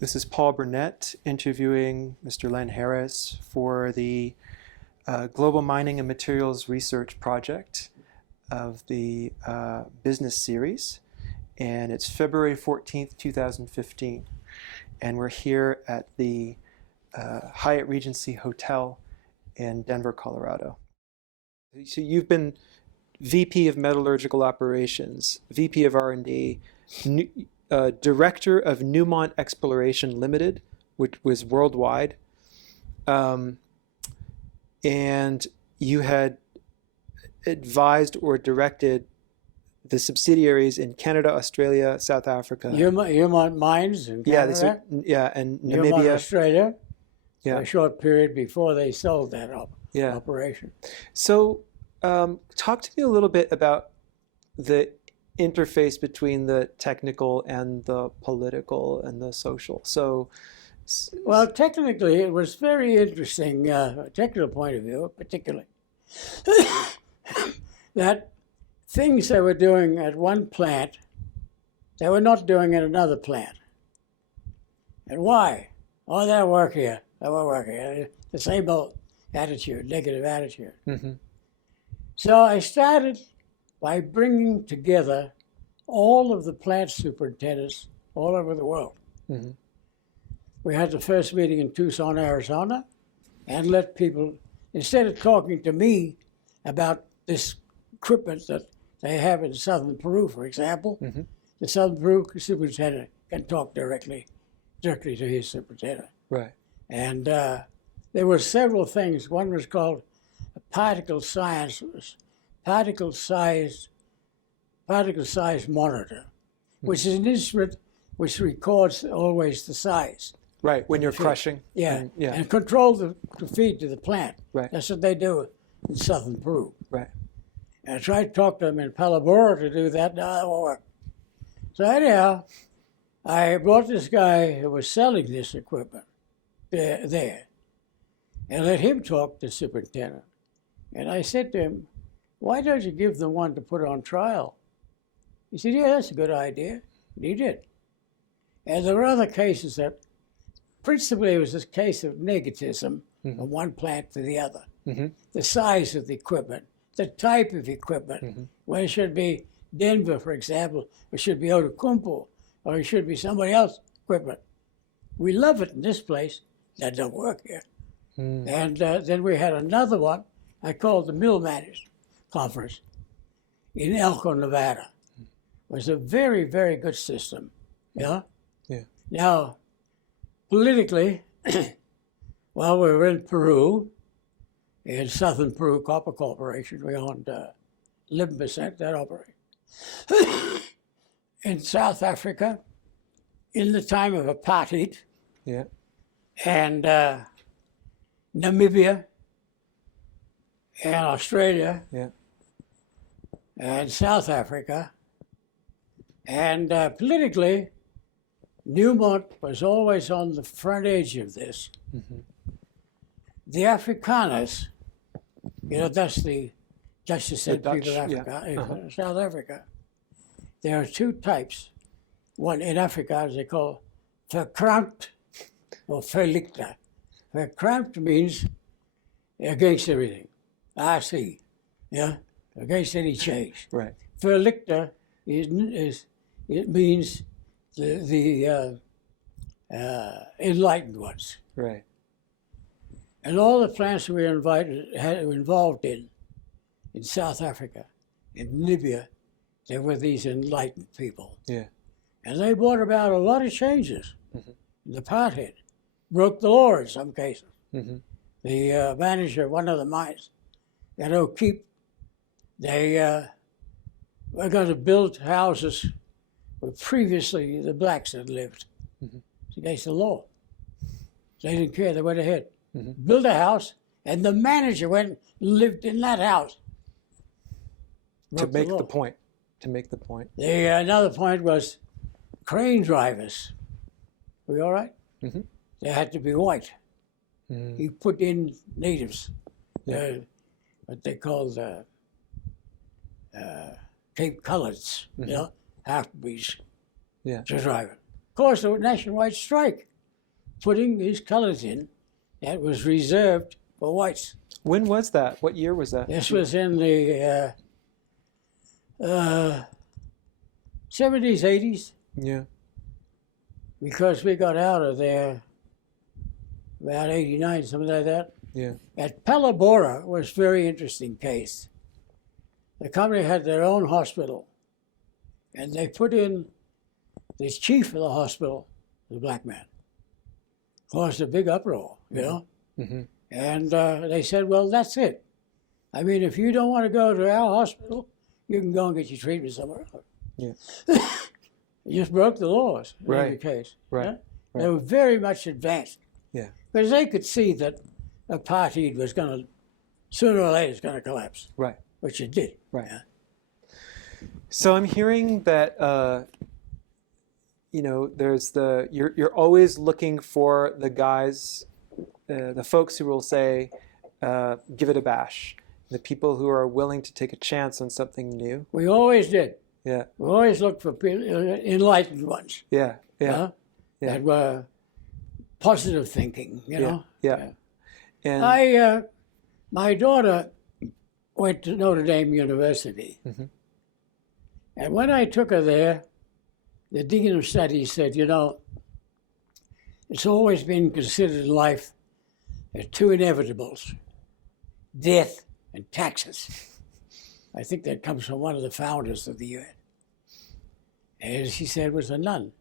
This is Paul Burnett interviewing Mr. Len Harris for the Global Mining and Materials Research Project of the Business Series. And it's February 14th, 2015. And we're here at the Hyatt Regency Hotel in Denver, Colorado. So you've been VP of Metallurgical Operations, VP of R&D, Director of Newmont Exploration Limited, which was worldwide. And you had advised or directed the subsidiaries in Canada, Australia, South Africa. Newmont Mines in Canada. And Namibia. Namibia. Australia. Yeah. A short period before they sold that operation. So talk to me a little bit about the interface between the technical and the political and the social. So, well, technically, it was very interesting, technical point of view, particularly, that things they were doing at one plant, they were not doing at another plant. And why? Oh, they'll work here. They won't work here. The same old attitude, negative attitude. Mm-hmm. So I started by bringing together all of the plant superintendents all over the world. Mm-hmm. We had the first meeting in Tucson, Arizona, and let people, instead of talking to me about this equipment that they have in southern Peru, for example, Mm-hmm. the southern Peru superintendent can talk directly to his superintendent. Right. And there were several things. One was called particle size monitor, which is an instrument which records always the size. Right, when you're crushing. Yeah, yeah. and control the feed to the plant. Right. That's what they do in southern Peru. Right. And I tried to talk to them in Palabora to do that. No, that won't work. So anyhow, I brought this guy who was selling this equipment there and let him talk to the superintendent. And I said to him, why don't you give them one to put on trial? He said, yeah, that's a good idea. And he did. And there were other cases that, principally it was this case of negativism Mm-hmm. from one plant to the other. Mm-hmm. The size of the equipment, the type of equipment, Mm-hmm. when it should be Denver, for example, it should be Outokumpu, or it should be somebody else's equipment. We love it in this place. That don't work here. Mm. And then we had another one I called the Mill Managers Conference in Elko, Nevada. It was a very, very good system. Yeah? Yeah. Now, politically, while we were in Peru, in southern Peru Copper Corporation, we owned 11% that operation. In South Africa, in the time of apartheid, Yeah. and Namibia, and Australia, Yeah. and South Africa. And politically, Newmont was always on the front edge of this. Mm-hmm. The Afrikaners, that's the said Dutch, people of yeah. Africa, South Africa. There are two types. One in Afrikaans they call verkrampt or verlichte. Verkrampt means against everything. I see, yeah, against any change. Right. Verlichte it means the enlightened ones. Right. And all the plants we were involved in South Africa, in Namibia, there were these enlightened people. Yeah. And they brought about a lot of changes. Mm-hmm. The apartheid broke the law in some cases. Mm-hmm. The manager of one of the mines at O'Keefe, they were going to build houses where previously the blacks had lived. Mm-hmm. It's against the law. They didn't care, they went ahead. Mm-hmm. Built a house, and the manager went and lived in that house. To Broke make law. the point. To make the point. Another point was crane drivers. We all right? Mm-hmm. They had to be white. Mm-hmm. He put in natives, Yeah. what they call Cape Coloreds, Mm-hmm. half-breeds Yeah. to drive it. caused a nationwide strike, putting these colors in that was reserved for whites. When was that? What year was that? This was in the 70s, 80s, Yeah. because we got out of there about 89, something like that. Yeah. At Palabora was a very interesting case. The company had their own hospital, and they put in the chief of the hospital, the black man. Caused a big uproar, you know? Mm-hmm. And they said, well, that's it. I mean, if you don't want to go to our hospital, you can go and get your treatment somewhere else. Yeah. You just broke the laws in Right. every case. Right. Yeah? Right. They were very much advanced. Yeah. Because they could see that apartheid was going to, sooner or later, it's going to collapse, Right. which it did. Right. Yeah. So I'm hearing that there's you're always looking for the guys, the folks who will say, give it a bash, the people who are willing to take a chance on something new. We always did. Yeah. We always looked for enlightened ones. Yeah. Yeah. Yeah. That were positive thinking, you know. Yeah. And My daughter went to Notre Dame University. Mm-hmm. And when I took her there, the dean of studies said, you know, it's always been considered in life there are two inevitables, death and taxes. I think that comes from one of the founders of the UN. And she said was a nun.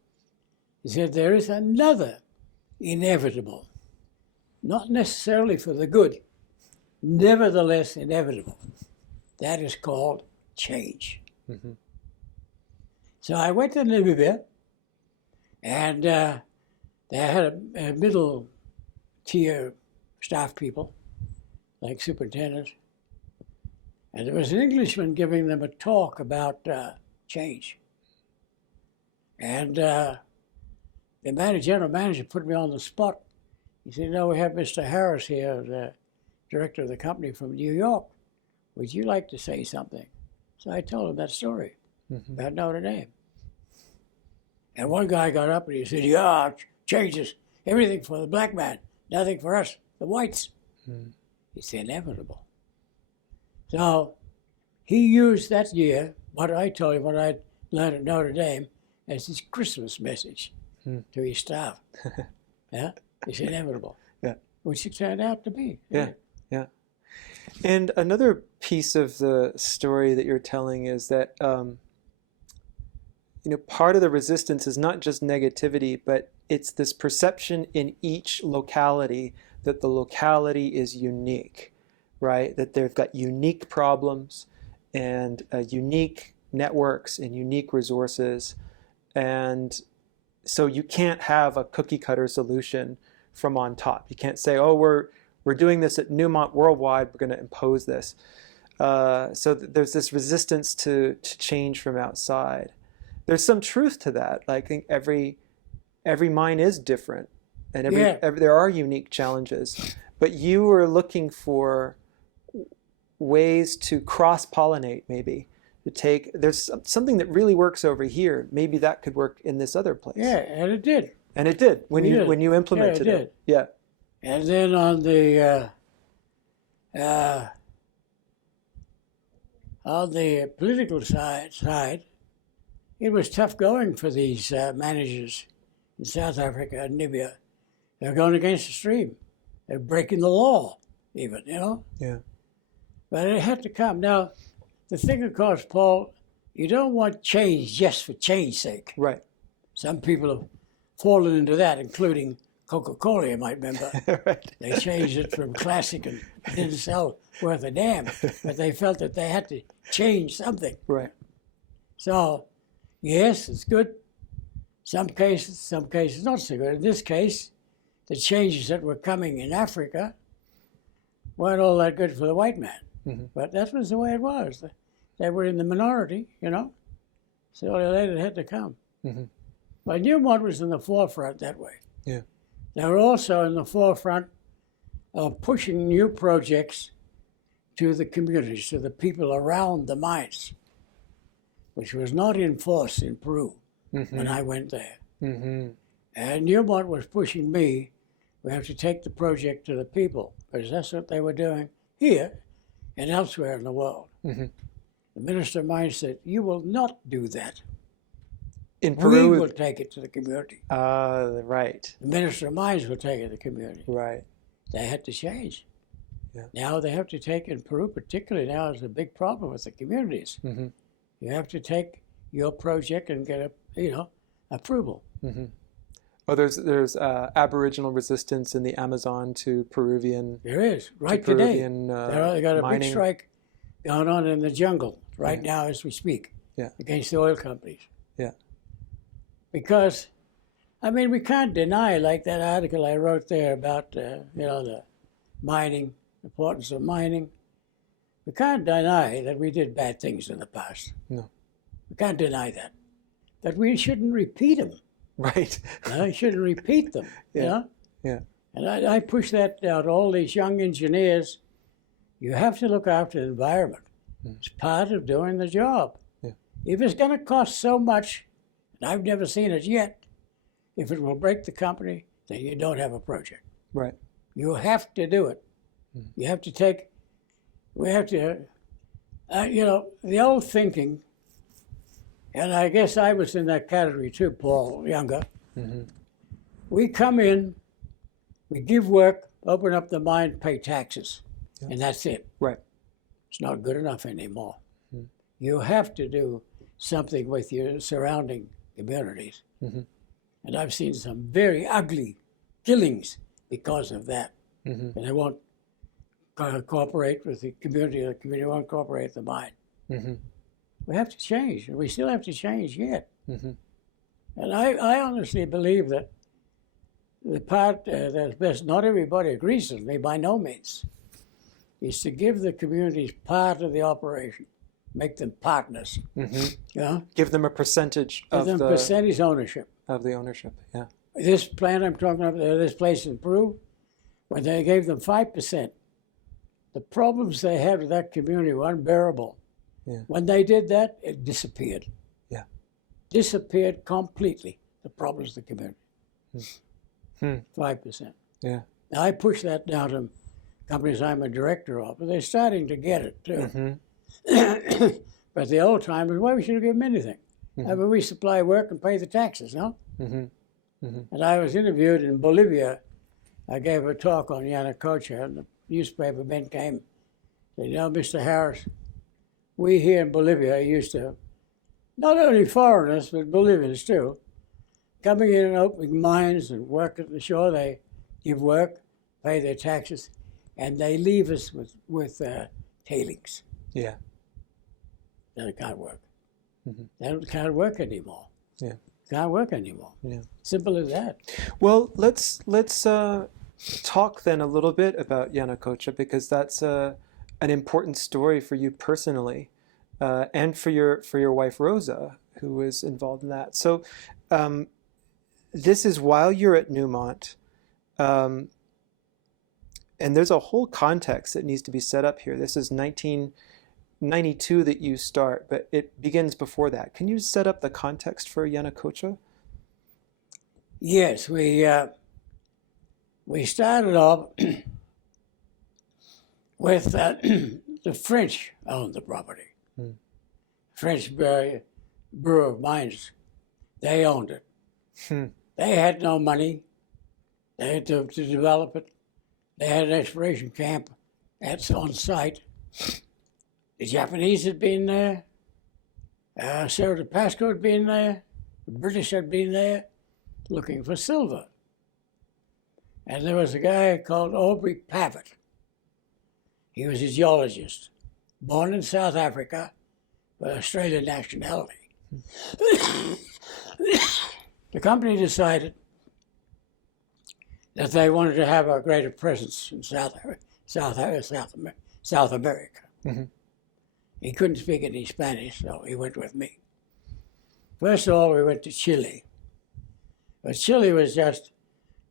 He said, there is another inevitable, not necessarily for the good, nevertheless inevitable. That is called change. Mm-hmm. So I went to Namibia, and they had a middle tier staff people, like superintendents, and there was an Englishman giving them a talk about change. And the general manager put me on the spot. He said, no, we have Mr. Harris here, the director of the company from New York. Would you like to say something? So I told him that story about Notre Dame. And one guy got up and he said, yeah, changes everything for the black man, nothing for us, the whites. It's inevitable. So he used that year, what I told him, what I learned at Notre Dame, as his Christmas message to his staff. Yeah, it's inevitable. Yeah. Which it turned out to be. Yeah. Yeah. And another piece of the story that you're telling is that part of the resistance is not just negativity, but it's this perception in each locality that the locality is unique, right? That they've got unique problems and unique networks and unique resources. And so you can't have a cookie cutter solution from on top. You can't say, oh, we're doing this at Newmont Worldwide, we're going to impose this. So there's this resistance to change from outside. There's some truth to that. I think every mine is different, and there are unique challenges. But you were looking for ways to cross-pollinate, maybe. There's something that really works over here. Maybe that could work in this other place. Yeah, and it did. And it did when you implemented it. Yeah. And then on the political side, it was tough going for these managers in South Africa and Namibia. They're going against the stream. They're breaking the law, even, you know? Yeah. But it had to come. Now, the thing, of course, Paul, you don't want change just for change's sake. Right. Some people have fallen into that, including Coca-Cola, you might remember. Right. They changed it from classic and didn't sell worth a damn, but they felt that they had to change something. Right. So, yes, it's good. Some cases not so good. In this case, the changes that were coming in Africa weren't all that good for the white man. Mm-hmm. But that was the way it was. They were in the minority, you know, so it had to come. Mm-hmm. But Newmont was in the forefront that way. Yeah. They were also in the forefront of pushing new projects to the communities, to the people around the mines, which was not in force in Peru when I went there. Mm-hmm. And Newmont was pushing me, we have to take the project to the people, because that's what they were doing here and elsewhere in the world. Mm-hmm. The Minister of Mines said, you will not do that. In Peru, We will take it to the community. right. The Minister of Mines will take it to the community. Right. They had to change. Yeah. Now they have to take, in Peru particularly now, is a big problem with the communities. Mm-hmm. You have to take your project and get approval. Mm-hmm. Oh, there's Aboriginal resistance in the Amazon to Peruvian. There is, right to today. Peruvian, They got a mining. big strike going on in the jungle right now as we speak, Yeah. against the oil companies. Yeah. Because, I mean, we can't deny, like that article I wrote there about, the mining, importance of mining. We can't deny that we did bad things in the past. No. We can't deny that. But we shouldn't repeat them. Right. You shouldn't repeat them. Yeah. Yeah. And I push that out, all these young engineers. You have to look after the environment. It's part of doing the job. Yeah. If it's going to cost so much, and I've never seen it yet, if it will break the company, then you don't have a project. Right. You have to do it. You have to take, we have to, the old thinking, and I guess I was in that category too, Paul, younger. Mm-hmm. We come in, we give work, open up the mine, pay taxes, and that's it. Right. It's not good enough anymore. You have to do something with your surrounding communities. Mm-hmm. And I've seen some very ugly killings because of that. Mm-hmm. And they won't cooperate with the community won't cooperate with the mine. Mm-hmm. We have to change, and we still have to change yet. Mm-hmm. And I honestly believe that the part that's best, not everybody agrees with me by no means, is to give the communities part of the operation, make them partners. Mm-hmm. Give them a percentage Give of them the percentage ownership. of the ownership. Yeah. This plant I'm talking about, this place in Peru, when they gave them 5%, the problems they had with that community were unbearable. Yeah. When they did that, it disappeared. Yeah. Disappeared completely, the problems of the community. 5%. Yeah. Now, I push that down to companies I'm a director of, but they're starting to get it, too. Mm-hmm. But the old timers, why we should have given them anything? I mean, we supply work and pay the taxes, no? Mm-hmm. Mm-hmm. And I was interviewed in Bolivia. I gave a talk on Yanacocha, and the newspaper men came. Said, Mr. Harris, we here in Bolivia used to, not only foreigners, but Bolivians too, coming in and opening mines and work at the shore. They give work, pay their taxes, and they leave us with tailings. Yeah. Then it can't work. Mm-hmm. Then it can't work anymore. Yeah. Can't work anymore. Yeah. Simple as that. Well, let's talk then a little bit about Yanacocha, because that's an important story for you personally, and for your wife Rosa, who was involved in that. So, this is while you're at Newmont, and there's a whole context that needs to be set up here. This is 1992 that you start, but it begins before that. Can you set up the context for Yanacocha? Yes, we started off with the French owned the property. French Bureau of Mines, they owned it. They had no money. They had to develop it. They had an exploration camp on site. The Japanese had been there. Cerro de Pasco had been there. The British had been there looking for silver. And there was a guy called Aubrey Pavitt. He was a geologist, born in South Africa, but Australian nationality. The company decided that they wanted to have a greater presence in South America. Mm-hmm. He couldn't speak any Spanish, so he went with me. First of all, we went to Chile. But Chile was just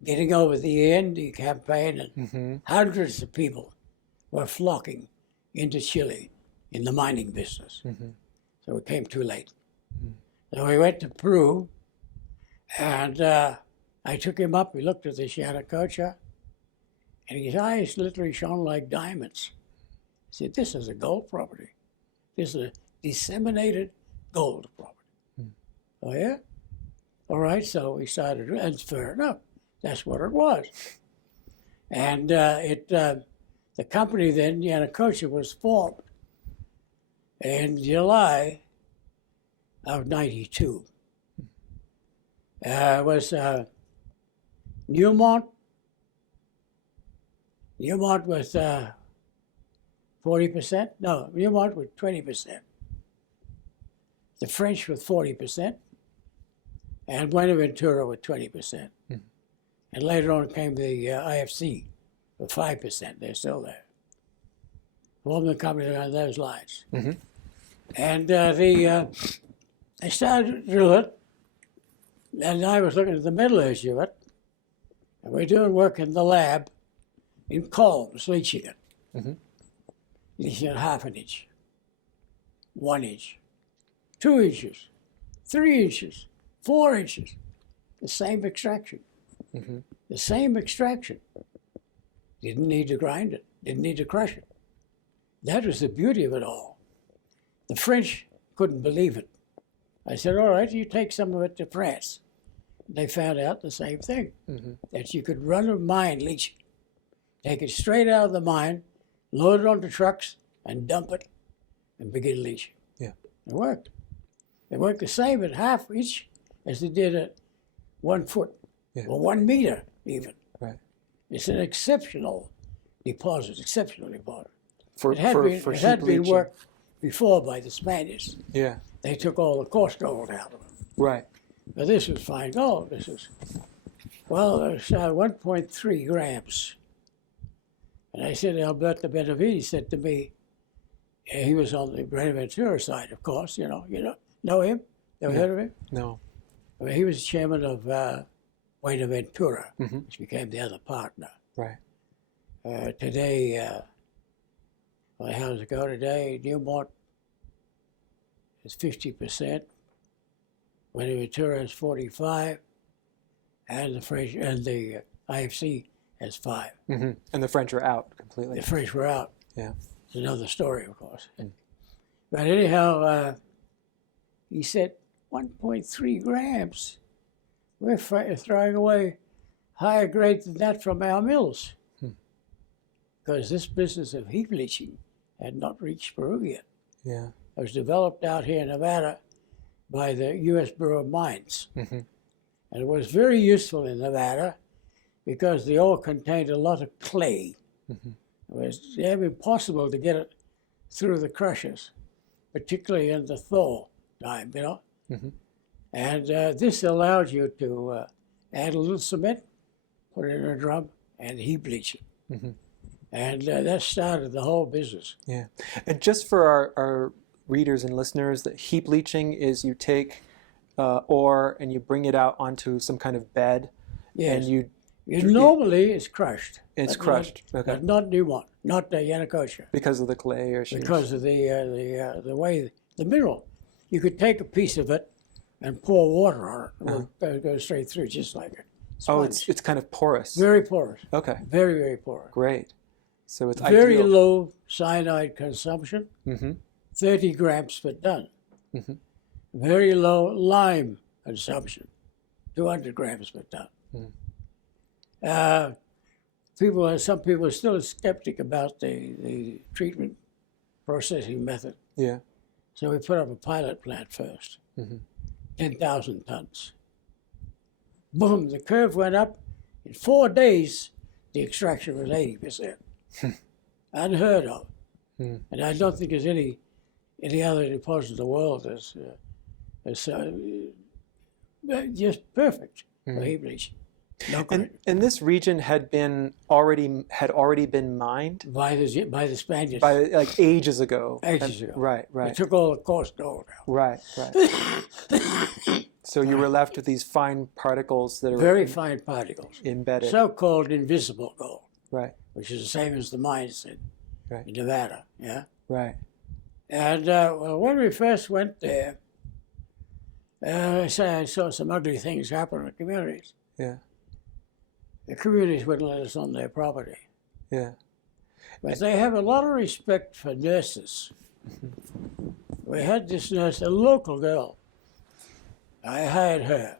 getting over the Andy campaign, and hundreds of people were flocking into Chile in the mining business. So we came too late. So we went to Peru, And I took him up. We looked at this Yanacocha, and his eyes literally shone like diamonds. He said, "This is a gold property. This is a disseminated gold property." Oh, yeah? All right, so we started, and fair enough. That's what it was. And the company then, Yanacocha, was formed in July of '92. It was Newmont with 40%. No, Newmont with 20%. The French with 40%. And Buenaventura with 20%. And later on came the IFC with 5%. They're still there. Formed the company on those lines. And they started to drill it. And I was looking at the metallurgy of it. And we're doing work in the lab in columns, leaching it. Leaching it 1/2 inch, 1 inch, 2 inches, 3 inches, 4 inches. The same extraction. The same extraction. Didn't need to grind it. Didn't need to crush it. That was the beauty of it all. The French couldn't believe it. I said, "All right, you take some of it to France." They found out the same thing, that you could run a mine leaching, take it straight out of the mine, load it onto trucks, and dump it, and begin leaching. Yeah. It worked. It worked the same at 1/2 inch as they did at 1 foot, or 1 meter even. Right. It's an exceptional deposit, exceptional deposit. For It had been worked before by the Spaniards. Yeah. They took all the coarse gold out of it. Right. But this was fine gold. This was, well, it was 1.3 grams. And I said, Alberto Benavides said to me, he was on the Buenaventura side, of course, you know him? Ever heard of him? No. I mean, he was chairman of Buenaventura, which became the other partner. Right. Today, well, how does it go today? Newmont is 50%. Buenaventura has 45%, and the French and the IFC has 5%. And the French are out completely. The French were out. Yeah. It's another story, of course. But anyhow, he said 1.3 grams. We're throwing away higher grade than that from our mills, because this business of heap leaching had not reached Peru yet. Yeah. It was developed out here in Nevada by the U.S. Bureau of Mines. And it was very useful in Nevada because the ore contained a lot of clay. It was impossible to get it through the crushers, particularly in the thaw time, you know. And this allowed you to add a little cement, put it in a drum, and heap bleach it. And that started the whole business. Yeah. And just for our readers and listeners, that heap leaching is you take ore and you bring it out onto some kind of bed. Yes. And you normally it's crushed. It's crushed. Okay. But not Newmont, not Yanacocha. Because of the clay or because of the way, the mineral. You could take a piece of it and pour water on it. It would go straight through just like a sponge. it's kind of porous. Very porous. Okay. Very, very porous. Great. So it's very ideal. low cyanide consumption, 30 grams per ton. Very low lime consumption, 200 grams per ton. Some people are still skeptic about the treatment processing method. Yeah. So we put up a pilot plant first, 10,000 tons. Boom, the curve went up. In 4 days, the extraction was 80%. Unheard of. And I don't think there's any other deposit in the world that's just perfect for heap leaching. No and this region had already been mined by the Spaniards. like ages ago. Ages ago. Right. They took all the coarse gold out. Right. So you were left with these fine particles that are very fine particles, embedded. So-called invisible gold. Right. Which is the same as the mines in Nevada. Yeah. Right. And well, when we first went there, I say I saw some ugly things happen in the communities. Yeah. The communities wouldn't let us on their property. Yeah. But they have a lot of respect for nurses. We had this nurse, a local girl. I hired her.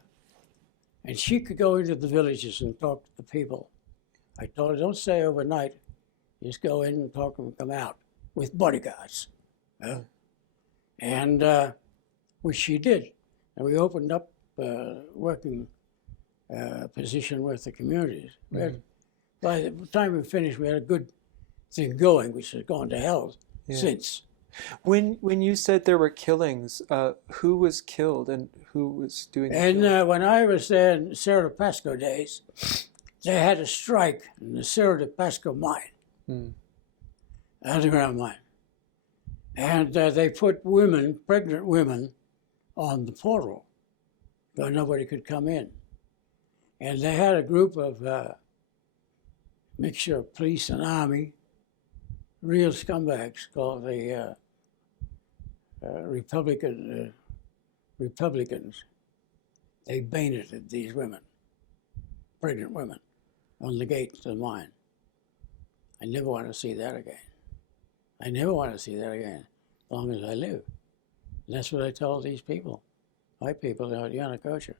And she could go into the villages and talk to the people. I told her, don't stay overnight. Just go in and talk and come out with bodyguards. And which she did. And we opened up a working position with the communities. By the time we finished, we had a good thing going, which has gone to hell since. When you said there were killings, who was killed and who was doing the And killing? when I was there in Cerro de Pasco days, they had a strike in the Cerro de Pasco mine, underground mine. And they put women, pregnant women, on the portal, so nobody could come in. And they had a group of mixture of police and army, real scumbags called the Republicans. They bayoneted these women, pregnant women, on the gate to the mine. I never want to see that again. I never want to see that again, as long as I live. And that's what I told these people, my people out in Yanacocha.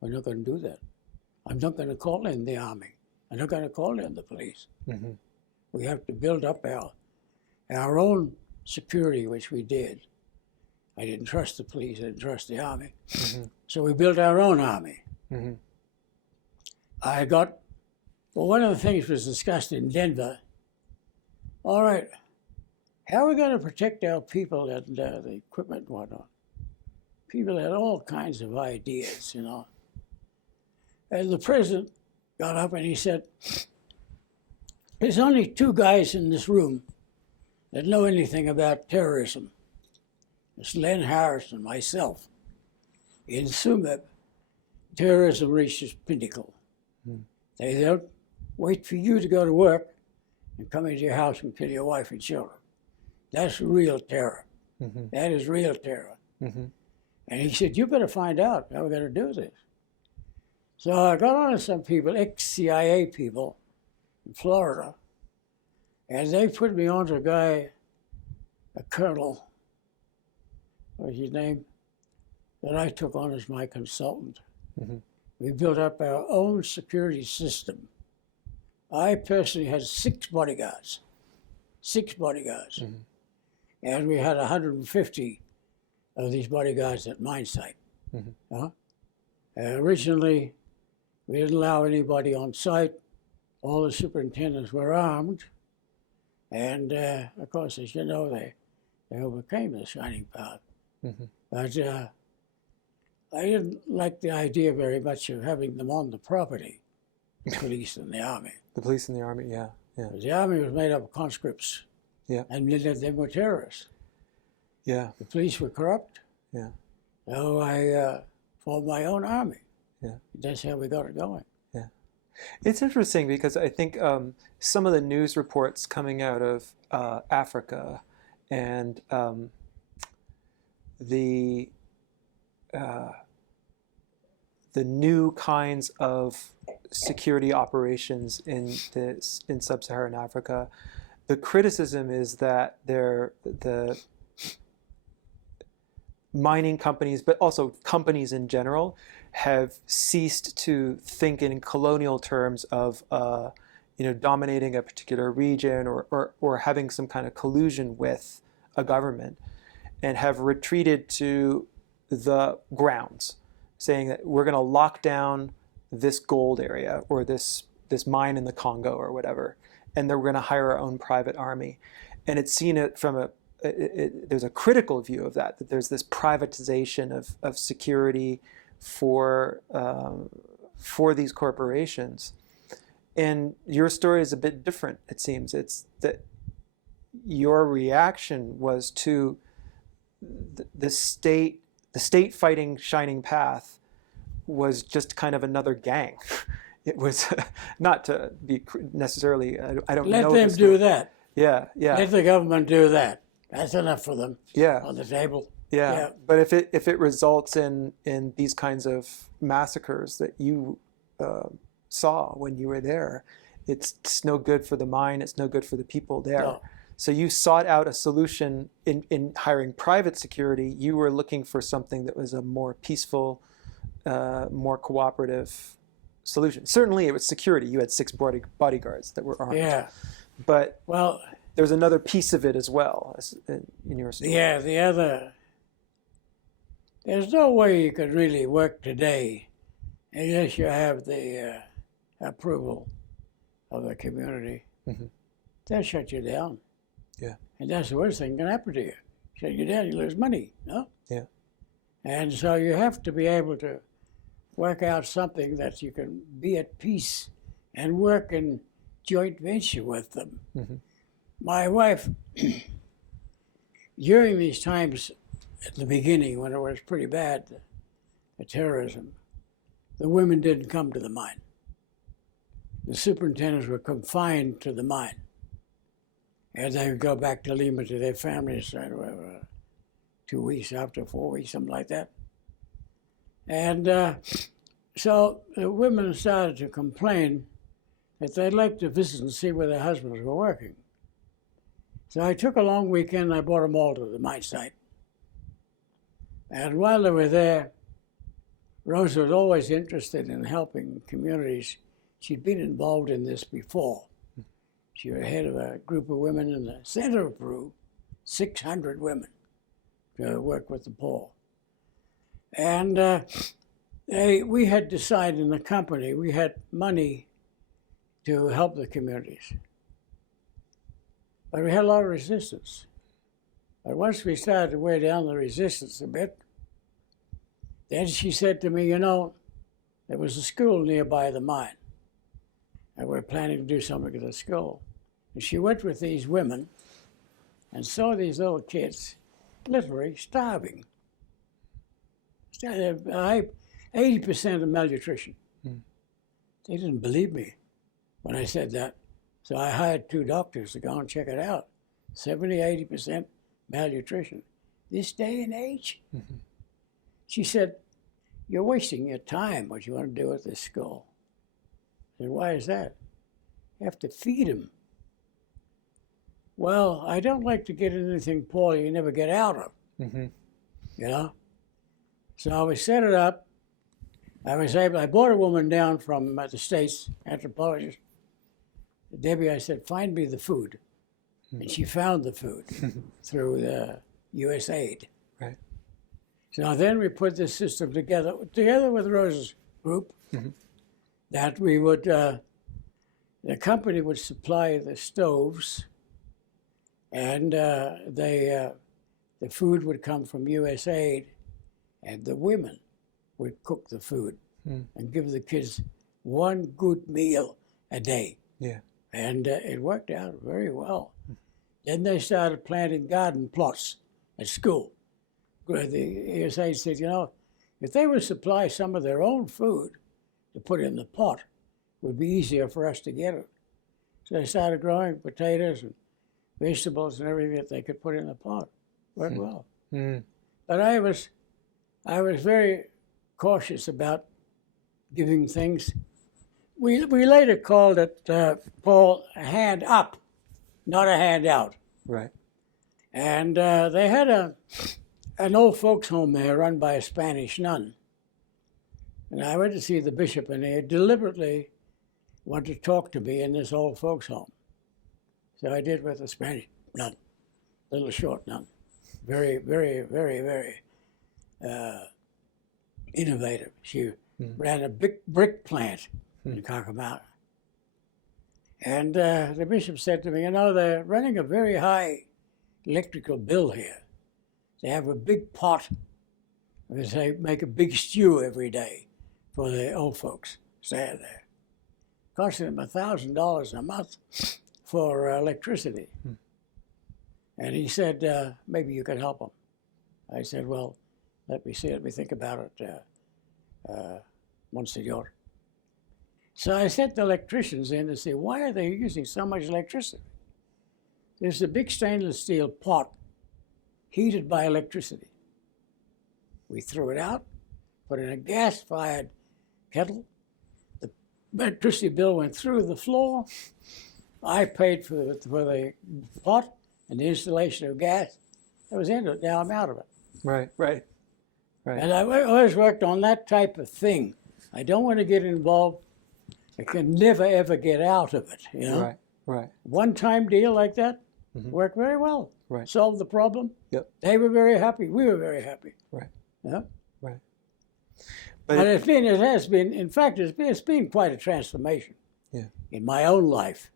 We're not going to do that. I'm not going to call in the army. I'm not going to call in the police. We have to build up our own security, which we did. I didn't trust the police, I didn't trust the army. So we built our own army. One of the things was discussed in Denver. All right, how are we going to protect our people and the equipment and whatnot? People had all kinds of ideas, you know. And the president got up and he said, there's only two guys in this room that know anything about terrorism. It's Len Harris and myself. In Sumeb, terrorism reaches pinnacle. They don't wait for you to go to work and come into your house and kill your wife and children. That's real terror. That is real terror. And he said, you better find out how we're going to do this. So I got on to some people, ex-CIA people in Florida, and they put me on to a guy, a colonel, what was his name, that I took on as my consultant. We built up our own security system. I personally had 6 bodyguards. And we had 150 of these bodyguards at mine site. Originally, we didn't allow anybody on site. All the superintendents were armed. And of course, as you know, they overcame the shining path. But I didn't like the idea very much of having them on the property, the police and the army. The police and the army, yeah. The army was made up of conscripts. And many of them were terrorists. The police were corrupt. So I formed my own army. That's how we got it going. It's interesting because I think some of the news reports coming out of Africa and the new kinds of security operations in sub-Saharan Africa, the criticism is that the mining companies, but also companies in general, have ceased to think in colonial terms of dominating a particular region or having some kind of collusion with a government, and have retreated to the grounds, saying that we're going to lock down this gold area or this mine in the Congo or whatever, and then we're going to hire our own private army. And it's seen it from there's a critical view of that there's this privatization of security for these corporations. And your story is a bit different, it seems. It's that your reaction was to the state fighting Shining Path was just kind of another gang. It was not to be necessarily, I don't know. Let them do that. Yeah. Let the government do that. That's enough for them on the table. Yeah. Yeah. But if it results in these kinds of massacres that you saw when you were there, it's no good for the mine. It's no good for the people there. No. So you sought out a solution in hiring private security. You were looking for something that was a more peaceful, more cooperative solution. Certainly, it was security. You had 6 bodyguards that were armed. Yeah. But Well, there's another piece of it as well in your story. yeah, the other, there's no way you could really work today unless you have the approval of the community. Mhm. They'll shut you down. Yeah. And that's the worst thing that can happen to you. Shut you down, you lose money, no? Yeah. And so you have to be able to work out something that you can be at peace and work in joint venture with them. Mhm. My wife, during these times at the beginning when it was pretty bad, the terrorism, the women didn't come to the mine. The superintendents were confined to the mine. And they would go back to Lima to their families 2 weeks after, 4 weeks, something like that. And so the women started to complain that they'd like to visit and see where their husbands were working. So I took a long weekend and I brought them all to the mine site. And while they were there, Rosa was always interested in helping communities. She'd been involved in this before. She was head of a group of women in the center of Peru, 600 women, to work with the poor. And we had decided in the company, we had money to help the communities. But we had a lot of resistance. But once we started to wear down the resistance a bit, then she said to me, you know, there was a school nearby the mine, and we're planning to do something at the school. And she went with these women and saw these little kids literally starving. 80% of malnutrition. Mm. They didn't believe me when I said that. So I hired 2 doctors to go and check it out. 70, 80% malnutrition. This day and age. Mhm. She said, you're wasting your time, what you want to do at this school. I said, why is that? You have to feed them. Well, I don't like to get into anything, Paul, you never get out of, Mhm. you know? So we set it up. I brought a woman down from the States, anthropologist. Debbie, I said, find me the food. And she found the food through the USAID. Right. So then we put this system together with Rose's group, that we would, the company would supply the stoves, and the food would come from USAID, and the women would cook the food and give the kids one good meal a day. Yeah. And it worked out very well. Then they started planting garden plots at school. The USAID said, you know, if they would supply some of their own food to put in the pot, it would be easier for us to get it. So they started growing potatoes and vegetables and everything that they could put in the pot. Worked well. Mm. But I was very cautious about giving things. We later called it, Paul, a hand up, not a hand out. Right. And they had an old folks home there run by a Spanish nun. And I went to see the bishop, and he deliberately wanted to talk to me in this old folks home. So I did with the Spanish nun, little short nun. Very, very, very, very innovative. She ran a big brick plant in Cockermouth. And the bishop said to me, you know, they're running a very high electrical bill here. They have a big pot. They make a big stew every day for the old folks staying there. Costing them $1,000 a month for electricity. And he said, maybe you could help them. I said, well, let me see, let me think about it, Monsignor. So I sent the electricians in to see, why are they using so much electricity? There's a big stainless steel pot heated by electricity. We threw it out, put in a gas-fired kettle. The electricity bill went through the floor. I paid for the pot and the installation of gas. That was into it. Now I'm out of it. Right. And I always worked on that type of thing. I don't want to get involved. I can never, ever get out of it, you know? Right. One-time deal like that worked very well. Right. Solved the problem. Yep. They were very happy. We were very happy. Right. Yeah. Right. But it has been, in fact, it's been quite a transformation in my own life,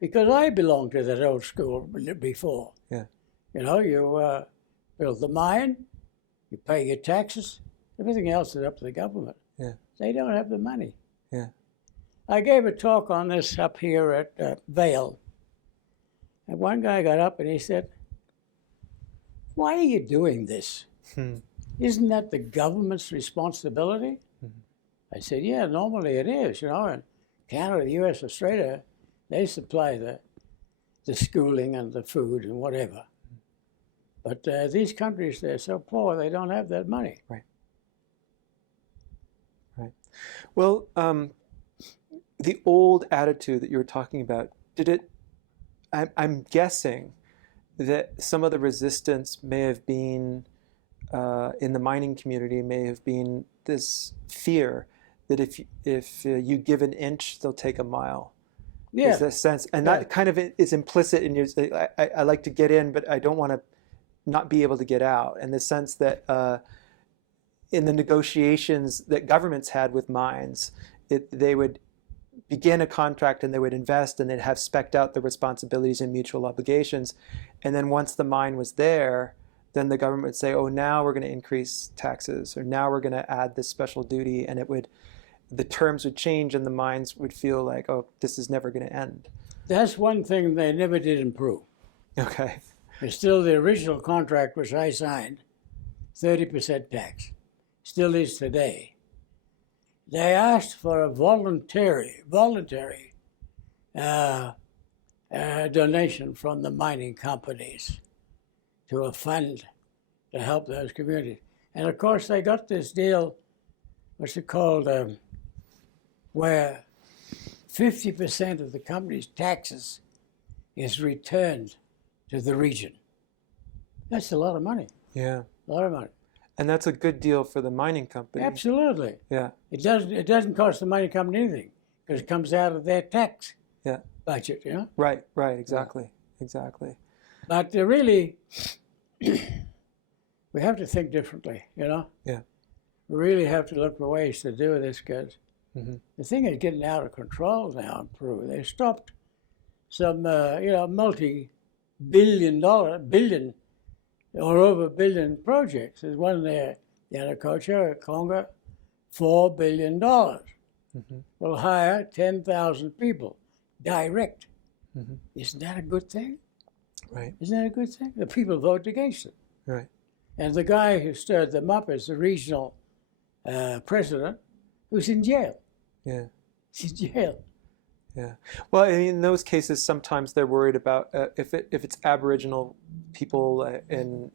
because I belonged to that old school before. Yeah. You know, you build the mine, you pay your taxes, everything else is up to the government. Yeah. They don't have the money. Yeah. I gave a talk on this up here at Vail, and one guy got up and he said, "Why are you doing this? Isn't that the government's responsibility?" I said, "Yeah, normally it is, you know, and Canada, the US, Australia, they supply the schooling and the food and whatever. But these countries, they're so poor, they don't have that money." Right. Well, the old attitude that you were talking about, I'm guessing that some of the resistance may have been in the mining community, may have been this fear that if you give an inch, they'll take a mile. Yeah. Is that sense? And that kind of is implicit in your, I like to get in, but I don't want to not be able to get out. And the sense that in the negotiations that governments had with mines, they would begin a contract and they would invest and they'd have spec'd out the responsibilities and mutual obligations. And then once the mine was there, then the government would say, oh, now we're going to increase taxes, or now we're going to add this special duty, and the terms would change and the mines would feel like, oh, this is never going to end. That's one thing they never did improve. Okay. It's still the original contract which I signed, 30% tax. Still is today. They asked for a voluntary donation from the mining companies to a fund to help those communities. And of course they got this deal, what's it called, where 50% of the company's taxes is returned to the region. That's a lot of money. Yeah. A lot of money. And that's a good deal for the mining company. Absolutely. Yeah. It doesn't cost the mining company anything because it comes out of their tax budget, you know? Right, exactly. But really, we have to think differently, you know? Yeah. We really have to look for ways to do this, because the thing is getting out of control now in Peru. They stopped some, multi-billion or over billion projects. There's one there, Yanacocha, Congo, $4 billion. Will hire 10,000 people, direct. Isn't that a good thing? Right. Isn't that a good thing? The people voted against it. Right. And the guy who stirred them up is the regional president, who's in jail. Yeah. He's in jail. Yeah. Well, in those cases, sometimes they're worried about if it's Aboriginal people in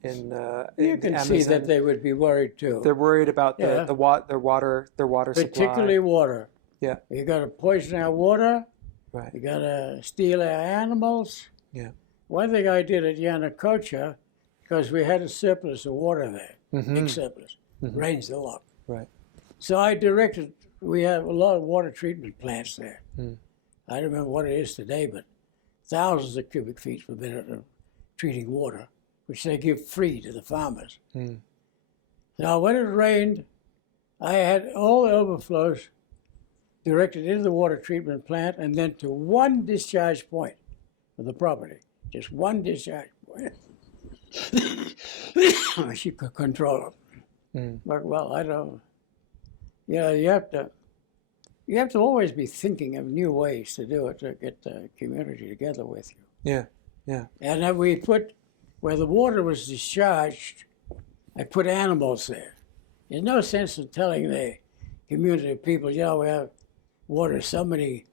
You can Amazon, see that they would be worried too. They're worried about their water Particularly supply. water. Yeah. You got to poison our water. Right. You got to steal our animals. Yeah. One thing I did at Yanacocha, because we had a surplus of water there, big surplus, rains a lot. Right. So I directed. We have a lot of water treatment plants there. I don't remember what it is today, but thousands of cubic feet per minute of treating water, which they give free to the farmers. Now, when it rained, I had all the overflows directed into the water treatment plant and then to one discharge point of the property, just one discharge point. She could control it. But, well, I don't. You have to always be thinking of new ways to do it, to get the community together with you. Yeah. And then we put, where the water was discharged, I put animals there. There's no sense in telling the community of people, we have water so many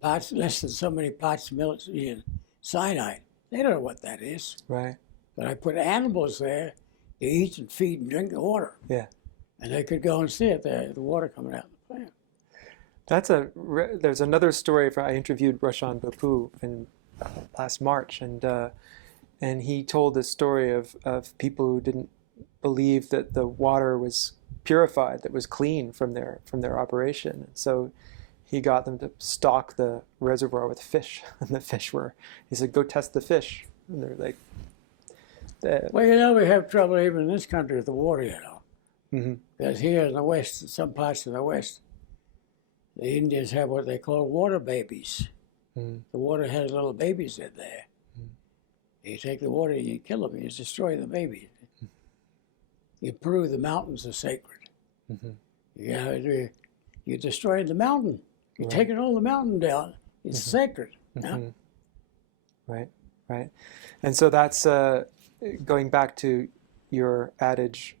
parts, less than so many parts million cyanide. They don't know what that is. Right. But I put animals there to eat and feed and drink the water. Yeah. And they could go and see it, the water coming out of the plant. There's another story. I interviewed Roshan Bapu in last March, and he told this story of people who didn't believe that the water was purified, that was clean from their operation. So he got them to stock the reservoir with fish, and the fish were. He said, "Go test the fish," and they're like. Well, we have trouble even in this country with the water, Mm-hmm. Because here in the West, in some parts of the West, the Indians have what they call water babies. Mm-hmm. The water has little babies in there. You take the water and you kill them, you destroy the babies. You prove the mountains are sacred. Mm-hmm. You're destroying the mountain. You're taking all the mountain down. It's sacred. Mm-hmm. Right. And so that's going back to your adage,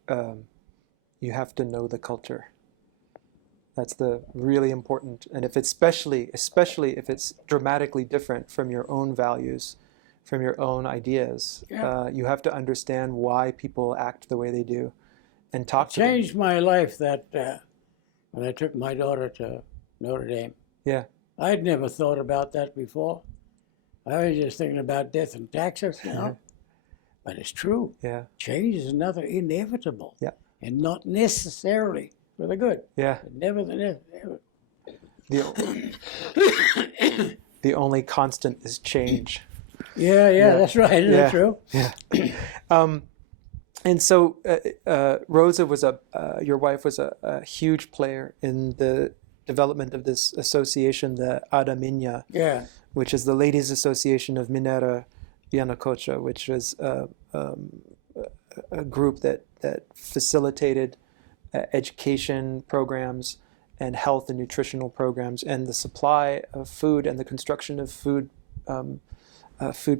you have to know the culture. That's the really important, and if it's especially if it's dramatically different from your own values, from your own ideas, you have to understand why people act the way they do, and talk to them. It changed my life that when I took my daughter to Notre Dame. Yeah. I'd never thought about that before. I was just thinking about death and taxes, But it's true. Yeah. Change is another inevitable. Yeah. And not necessarily for the good. Yeah. But nevertheless, the only constant is change. Yeah, that's right. Isn't that true? Yeah. And so Rosa was your wife was a huge player in the development of this association, the AIME, which is the Ladies Association of Minera Yanacocha, which was a group that facilitated education programs and health and nutritional programs and the supply of food and the construction of food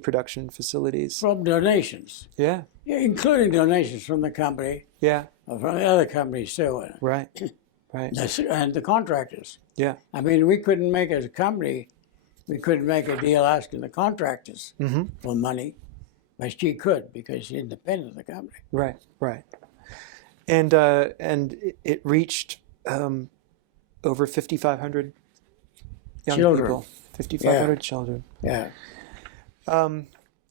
production facilities. From donations. Yeah, including donations from the company. Yeah. From the other companies too. Right. And the contractors. Yeah. I mean, we couldn't make as a company, we couldn't make a deal asking the contractors for money, but she could because she's independent of the company. Right. And it reached over 5,500 young people. 5,500 children. Yeah.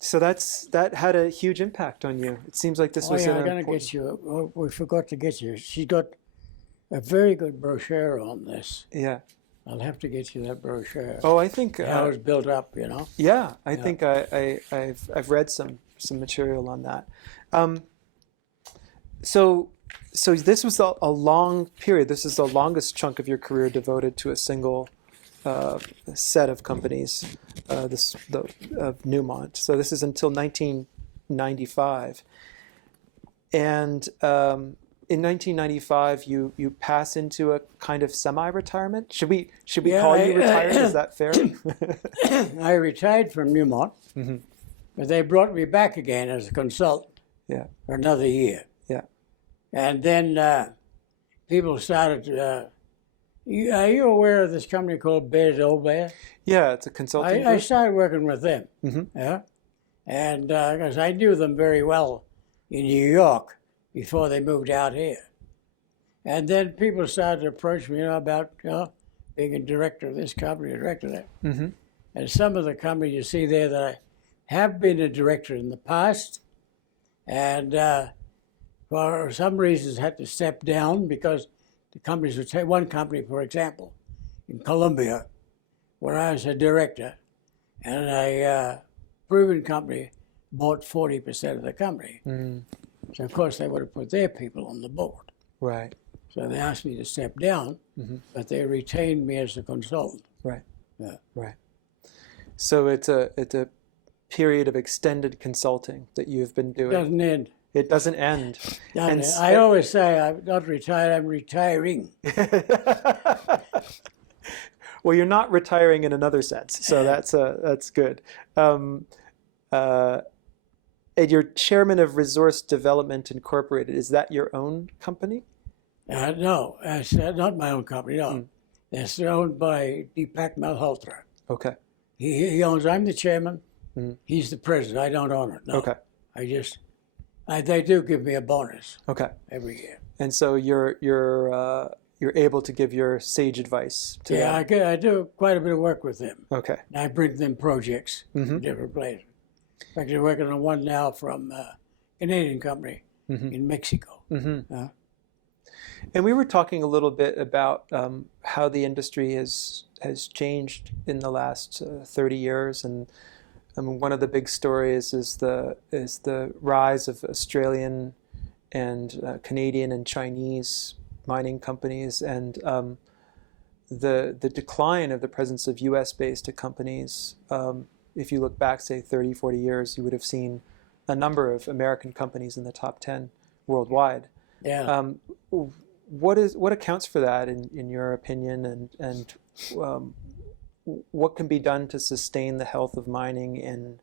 So that had a huge impact on you. It seems like this was I'm going to get you. We forgot to get you. She got a very good brochure on this. Yeah. I'll have to get you that brochure. Oh, I think how it's built up, Yeah, I think I've read some material on that. So this was a long period. This is the longest chunk of your career devoted to a single set of companies, of Newmont. So this is until 1995, and in 1995 you pass into a kind of semi-retirement. Should we call you retired? Is that fair? I retired from Newmont, but they brought me back again as a consultant. Yeah. For another year. Yeah. And then people started. Are you aware of this company called Bear? Yeah, it's a consulting I group. started working with them. Yeah. And because I knew them very well in New York before they moved out here. And then people started to approach me, about being a director of this company, a director of that. And some of the companies you see there that I have been a director in the past, and for some reasons had to step down because the companies would say, one company, for example, in Colombia, where I was a director, and a proven company bought 40% of the company. So, of course, they would have put their people on the board. Right. So they asked me to step down, but they retained me as a consultant. Right. Yeah. Right. So it's a period of extended consulting that you've been doing. It doesn't end. It doesn't end. I always say I'm not retired, I'm retiring. Well, you're not retiring in another sense, so that's good. And you're chairman of Resource Development Incorporated. Is that your own company? No, it's not my own company, no. It's owned by Deepak Malhotra. Okay. He owns, I'm the chairman, he's the president, I don't own it, no. Okay. They do give me a bonus Okay. every year. And so you're able to give your sage advice to Yeah, them. I do quite a bit of work with them. Okay. I bring them projects Mhm. from different places. In fact, they're working on one now from a Canadian company in Mexico. And we were talking a little bit about how the industry has changed in the last 30 years, and I mean, one of the big stories is the rise of Australian and Canadian and Chinese mining companies, and the decline of the presence of U.S.-based companies. If you look back, say 30, 40 years, you would have seen a number of American companies in the top 10 worldwide. Yeah. What accounts for that in your opinion, and what can be done to sustain the health of mining in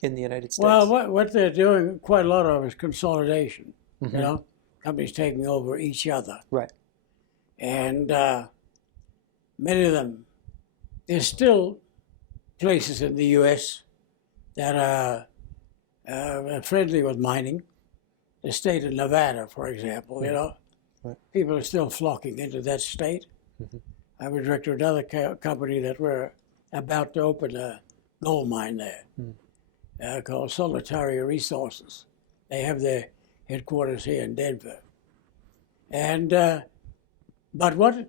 the United States? Well, what they're doing quite a lot of is consolidation. You know, companies taking over each other. Right. And many of them, there's still places in the U.S. that are friendly with mining. The state of Nevada, for example, you know, Right. people are still flocking into that state. I was director of another company that were about to open a gold mine there called Solitario Resources. They have their headquarters here in Denver. And but what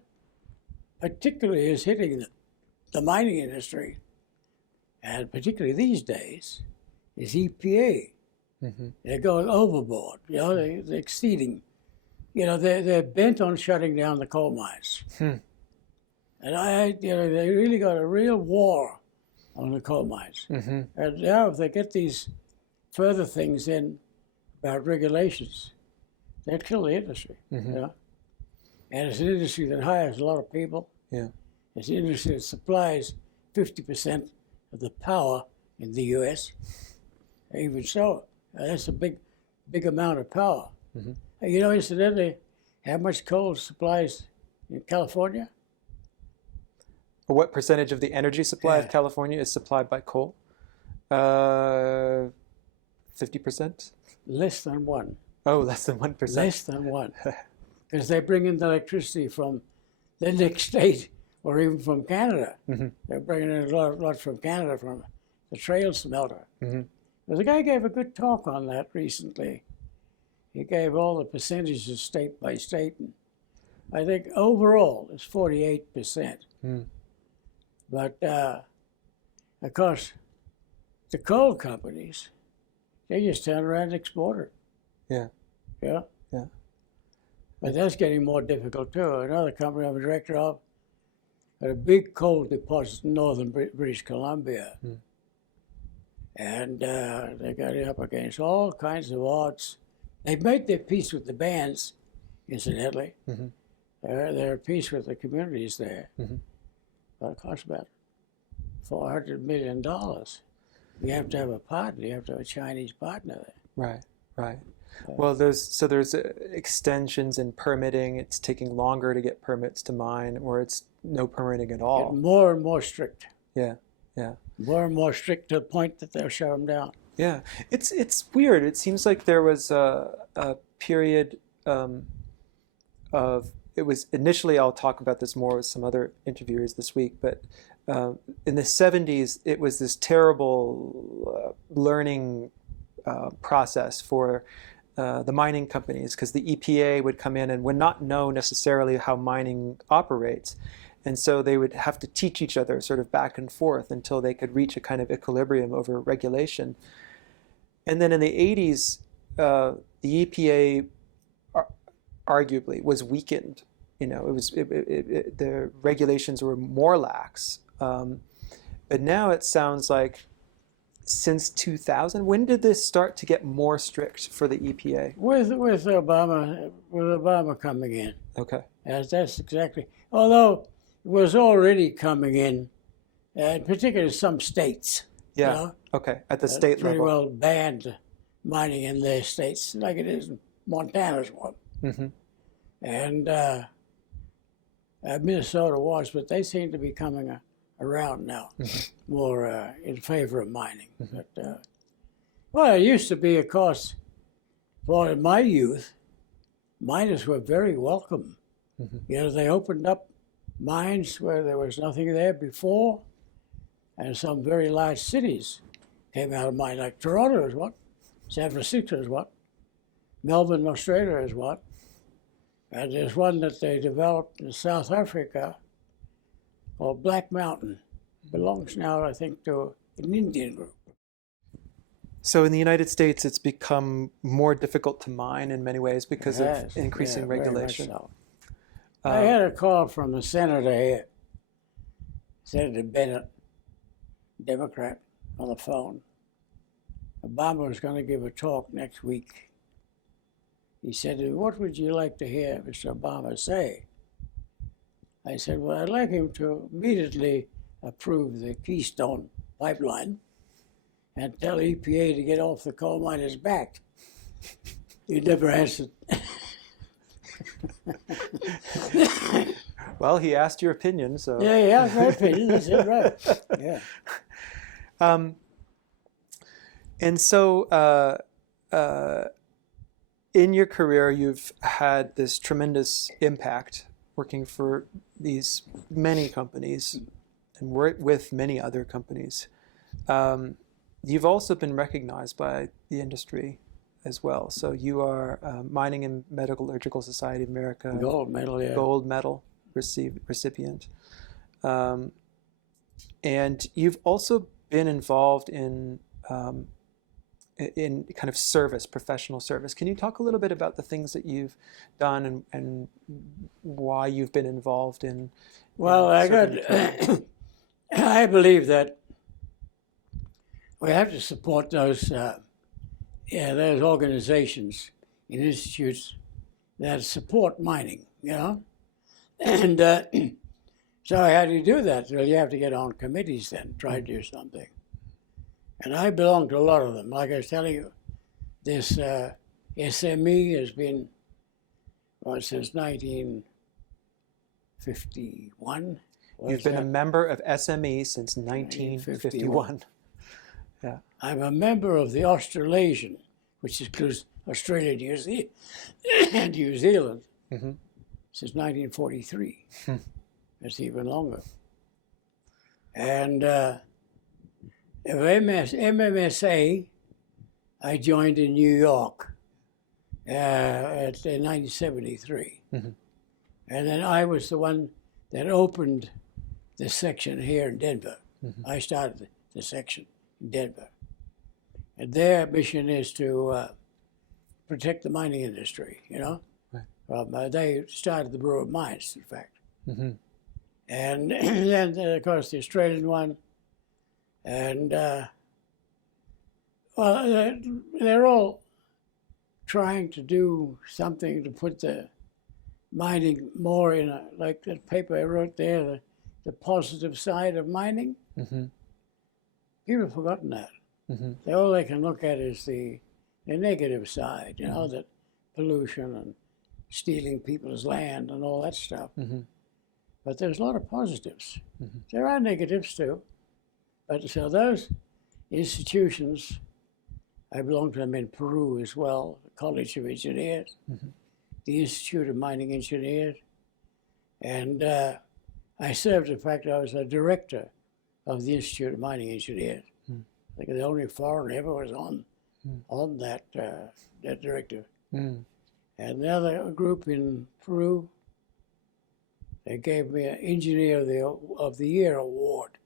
particularly is hitting the mining industry, and particularly these days, is EPA. They're going overboard. You know, they're exceeding. You know, they're bent on shutting down the coal mines. And they really got a real war on the coal mines. And now if they get these further things in about regulations, they'll kill the industry. You know? And it's an industry that hires a lot of people. Yeah. It's an industry that supplies 50% of the power in the U.S. Even so, that's a big amount of power. You know, incidentally, how much coal supplies in California? What percentage of the energy supply of California is supplied by coal? 50%? Less than one. Oh, less than 1%. Less than one. Because they bring in the electricity from the next state or even from Canada. They're bringing in a lot from Canada, from the Trail smelter. The guy gave a good talk on that recently. He gave all the percentages state by state. And I think overall it's 48%. But of course, the coal companies, they just turn around and export it. Yeah. Yeah. Yeah. But that's getting more difficult too. Another company I'm a director of had a big coal deposit in northern British Columbia. And they got it up against all kinds of odds. They've made their peace with the bands, incidentally. They're at peace with the communities there. But it costs about $400 million. You have to have a partner. You have to have a Chinese partner there. Right. Well, there's extensions in permitting. It's taking longer to get permits to mine, or it's no permitting at all. Getting more and more strict. Yeah. More and more strict to the point that they'll shut them down. Yeah, it's weird. It seems like there was a period of, it was initially, I'll talk about this more with some other interviewers this week, but in the 70s, it was this terrible learning process for the mining companies, because the EPA would come in and would not know necessarily how mining operates. And so they would have to teach each other sort of back and forth until they could reach a kind of equilibrium over regulation. And then in the 80s, the EPA arguably was weakened. You know, the regulations were more lax. But now it sounds like since 2000, when did this start to get more strict for the EPA? With Obama coming in. Okay. That's exactly. Although it was already coming in, particularly some states. Yeah. You know, okay. At the state pretty level. well banned mining in their states, like it is in Montana's one. And Minnesota was, but they seem to be coming around now, more in favor of mining. But well, it used to be, of course, well, in my youth, miners were very welcome. You know, they opened up mines where there was nothing there before, and some very large cities came out of mine, like Toronto is one, San Francisco is one, Melbourne, Australia is one, and there's one that they developed in South Africa called Black Mountain. Belongs now, I think, to an Indian group. So in the United States, it's become more difficult to mine in many ways because of increasing regulation. So. I had a call from the senator here, Senator Bennett, Democrat, on the phone. Obama was going to give a talk next week. He said, "What would you like to hear Mr. Obama say?" I said, "Well, I'd like him to immediately approve the Keystone pipeline and tell EPA to get off the coal miners' back." He never answered. Well, he asked your opinion, so. Yeah, he asked my opinion. He said, right. Yeah. And so in your career, you've had this tremendous impact working for these many companies and work with many other companies. You've also been recognized by the industry as well. So you are Mining and Metallurgical Society of America Gold medal, yeah. Gold medal recipient. And you've also been involved in kind of service, professional service. Can you talk a little bit about the things that you've done and why you've been involved in? Well, I believe that we have to support those organizations and institutes that support mining, you know? And so how do you do that? Well, you have to get on committees then, try to do something. And I belong to a lot of them. Like I was telling you, this SME has been, since 1951. You've been a member of SME since 1951. Yeah. I'm a member of the Australasian, which includes Australia, New Zealand, and New Zealand, since 1943. That's even longer. And MMSA, I joined in New York in 1973. And then I was the one that opened the section here in Denver. I started the section in Denver. And their mission is to protect the mining industry, you know? Right. They started the Bureau of Mines, in fact. And then, of course, the Australian one. And, well, they're all trying to do something to put the mining more in like that paper I wrote there, the positive side of mining. People have forgotten that. All they can look at is the negative side, you know, that pollution and stealing people's land and all that stuff. But there's a lot of positives. There are negatives too. But so those institutions, I belong to them in Peru as well, the College of Engineers, the Institute of Mining Engineers, and I served, in fact, I was a director of the Institute of Mining Engineers. I think the only foreigner ever was on that directive. And the other group in Peru, they gave me an Engineer of the Year award,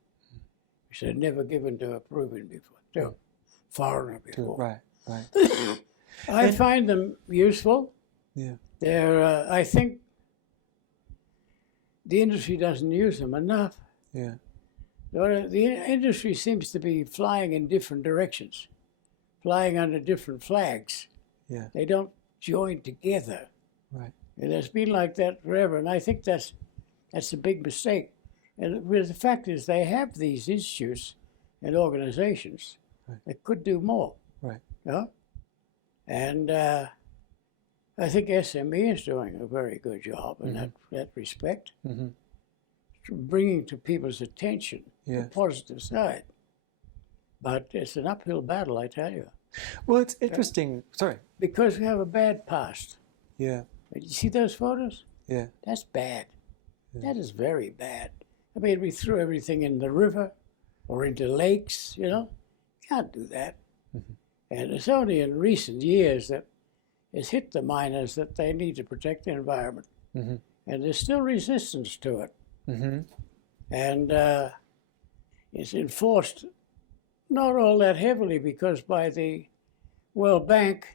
which I'd never given to a Peruvian before, to a foreigner before. Right. I find them useful. Yeah. They're, I think the industry doesn't use them enough. Yeah. The industry seems to be flying in different directions, flying under different flags. Yeah. They don't join together. Right. And it's been like that forever, and I think that's a big mistake. And the fact is, they have these institutes and organizations that could do more. Right. You know? And I think SME is doing a very good job in that respect, bringing to people's attention the positive side. But it's an uphill battle, I tell you. Well, it's interesting. Sorry. Because we have a bad past. Yeah. You see those photos? Yeah. That's bad. That is very bad. I mean, we threw everything in the river or into lakes, you know. Can't do that. And it's only in recent years that it's hit the miners that they need to protect the environment. And there's still resistance to it. And it's enforced not all that heavily because by the World Bank,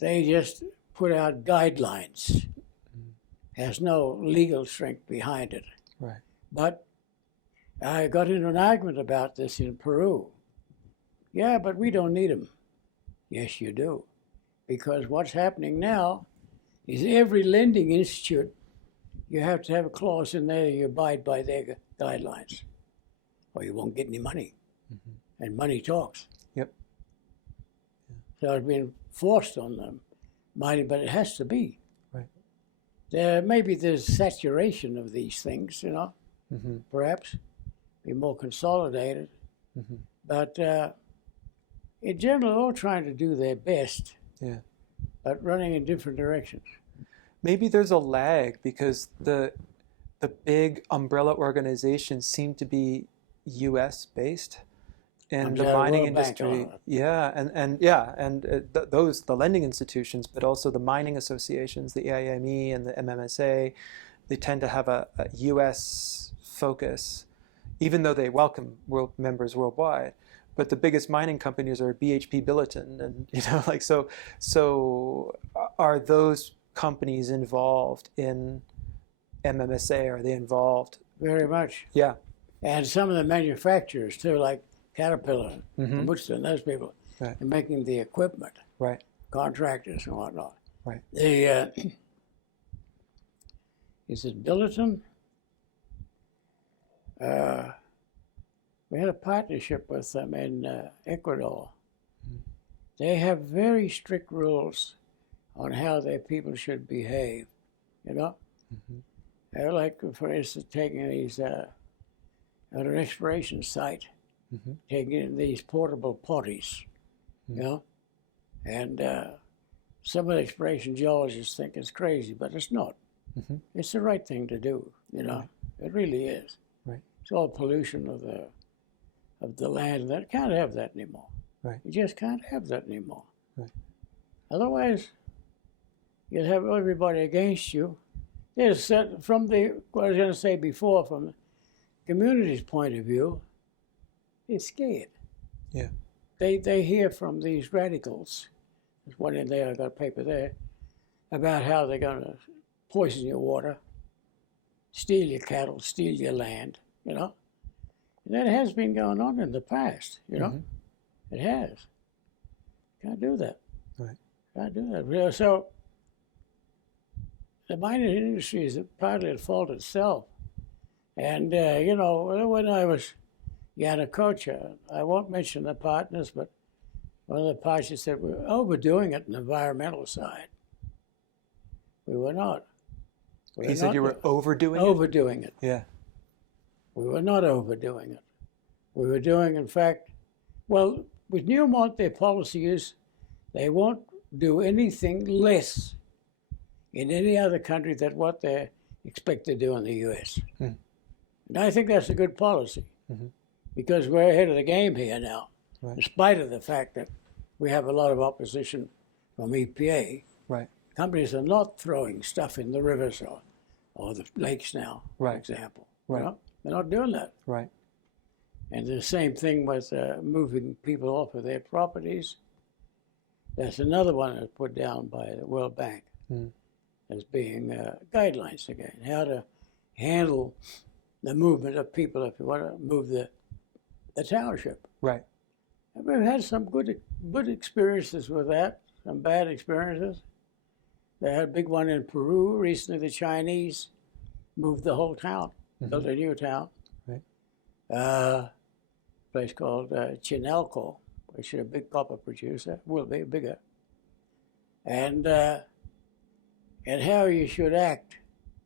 they just put out guidelines. Has no legal strength behind it. Right. But I got into an argument about this in Peru. Yeah, but we don't need them. Yes, you do. Because what's happening now is every lending institute, you have to have a clause in there you abide by their guidelines, or you won't get any money. And money talks. Yep. So it's been forced on them, money, but it has to be. Right. Maybe there's saturation of these things, you know, perhaps be more consolidated. But in general, they're all trying to do their best, but running in different directions. Maybe there's a lag because the big umbrella organizations seem to be U.S. based, and the mining industry, those the lending institutions, but also the mining associations, the AIME and the MMSA, they tend to have a U.S. focus, even though they welcome members worldwide. But the biggest mining companies are BHP Billiton, and you know, like so are those companies involved in MMSA? Are they involved? Very much. Yeah. And some of the manufacturers too, like Caterpillar, Woodson, those people, Right. are making the equipment, Right. contractors and whatnot. Right. The is it Billiton? We had a partnership with them in Ecuador. They have very strict rules on how their people should behave, you know? They're like, for instance, taking these, at an exploration site, taking these portable potties, you know? And some of the exploration geologists think it's crazy, but it's not. It's the right thing to do, you know? It really is. Right. It's all pollution of the land. That can't have that anymore. Right. You just can't have that anymore. Right. Otherwise, you'd have everybody against you. There's from the, what I was going to say before, from the community's point of view, they're scared. Yeah. They hear from these radicals. There's one in there, I got a paper there, about how they're going to poison your water, steal your cattle, steal your land, you know. And that has been going on in the past, you know. It has. Can't do that. Right. Can't do that. So the mining industry is partly at fault itself. And, you know, when I was Yanacocha, I won't mention the partners, but one of the partners said, we're overdoing it on the environmental side. We were not. He said you were overdoing it? Overdoing it. Yeah. We were not overdoing it. We were doing, in fact, well, with Newmont, their policy is they won't do anything less in any other country than what they expect to do in the U.S. And I think that's a good policy because we're ahead of the game here now, in spite of the fact that we have a lot of opposition from EPA. Right. Companies are not throwing stuff in the rivers or the lakes now, for example. Right. You know? They're not doing that. Right. And the same thing with moving people off of their properties. That's another one that's put down by the World Bank as being guidelines again, how to handle the movement of people if you want to move the township. Right. And we've had some good experiences with that, some bad experiences. They had a big one in Peru recently. The Chinese moved the whole town, built a new town. Right. A place called Chinalco, which is a big copper producer, will be bigger. And how you should act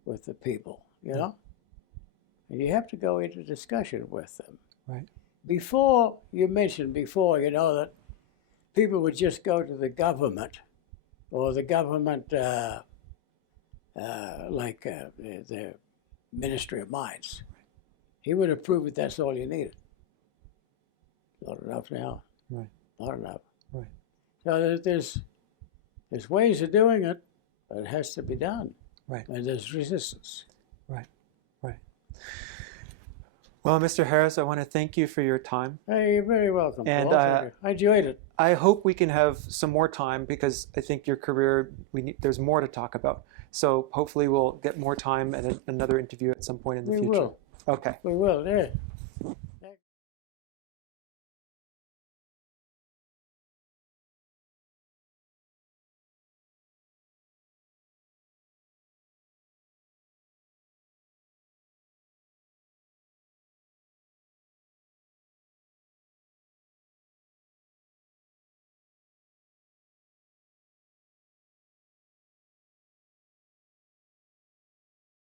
with the people, you know? And you have to go into discussion with them. Right. Before, you mentioned before, you know, that people would just go to the government, or the government, the Ministry of Mines. He would approve it. That's all you needed. Not enough now. Right. Not enough. Right. So there's ways of doing it, but it has to be done. Right. And there's resistance. Right. Right. Well, Mr. Harris, I want to thank you for your time. Hey, you're very welcome. And Paul. I enjoyed it. I hope we can have some more time, because I think your career, there's more to talk about. So hopefully we'll get more time at another interview at some point in the future. We will. Okay. We will, yeah.